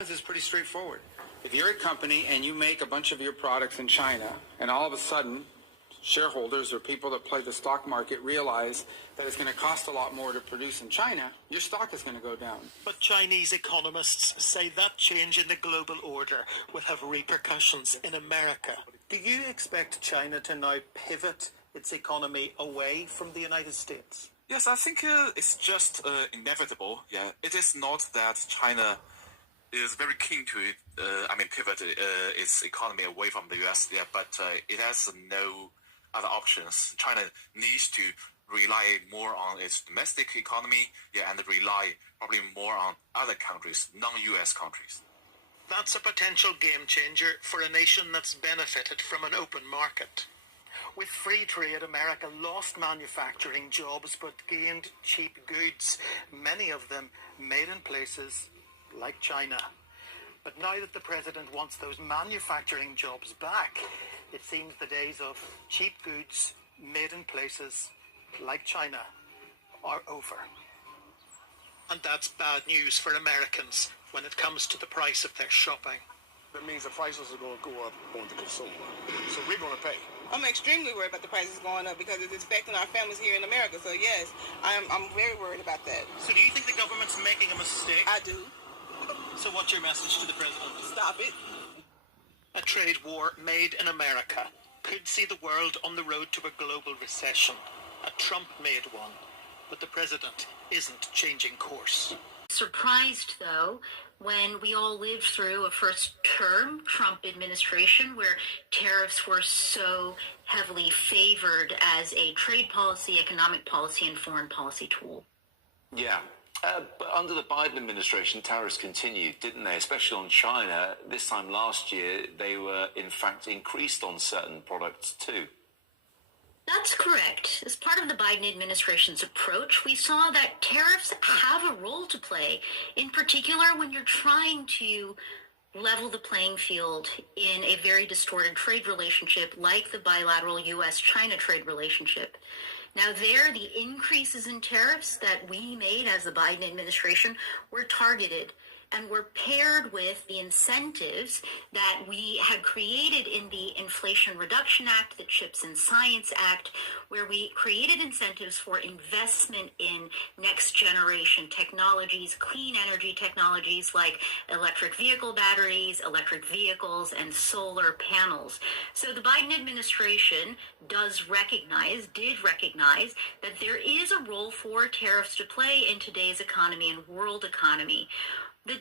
This is pretty straightforward. If you're a company and you make a bunch of your products in China, and all of a sudden shareholders or people that play the stock market realize that it's going to cost a lot more to produce in China, your stock is going to go down. But Chinese economists say that change in the global order will have repercussions in America. Do you expect China to now pivot its economy away from the United States? Yes, I think it's just inevitable. Yeah, it is not that China is very keen to pivot its economy away from the U.S. Yeah, but it has no other options. China needs to rely more on its domestic economy, and rely probably more on other countries, non-U.S. countries. That's a potential game changer for a nation that's benefited from an open market. With free trade, America lost manufacturing jobs but gained cheap goods, many of them made in places like China. But now that the president wants those manufacturing jobs back, it seems the days of cheap goods made in places like China are over. And that's bad news for Americans when it comes to the price of their shopping. That means the prices are going to go up on the consumer. So we're going to pay. I'm extremely worried about the prices going up because it's affecting our families here in America. So yes, I'm very worried about that. So do you think the government's making a mistake? I do. So what's your message to the president? Stop it. A trade war made in America could see the world on the road to a global recession. A Trump-made one. But the president isn't changing course. Surprised, though, when we all lived through a first-term Trump administration where tariffs were so heavily favored as a trade policy, economic policy, and foreign policy tool. Yeah. But under the Biden administration, tariffs continued, didn't they? Especially on China. This time last year, they were, in fact, increased on certain products too. That's correct. As part of the Biden administration's approach, we saw that tariffs have a role to play, in particular when you're trying to level the playing field in a very distorted trade relationship like the bilateral U.S.-China trade relationship. Now there, the increases in tariffs that we made as the Biden administration were targeted and were paired with the incentives that we had created in the Inflation Reduction Act, the Chips and Science Act, where we created incentives for investment in next generation technologies, clean energy technologies like electric vehicle batteries, electric vehicles, and solar panels. So the Biden administration did recognize that there is a role for tariffs to play in today's economy and world economy. The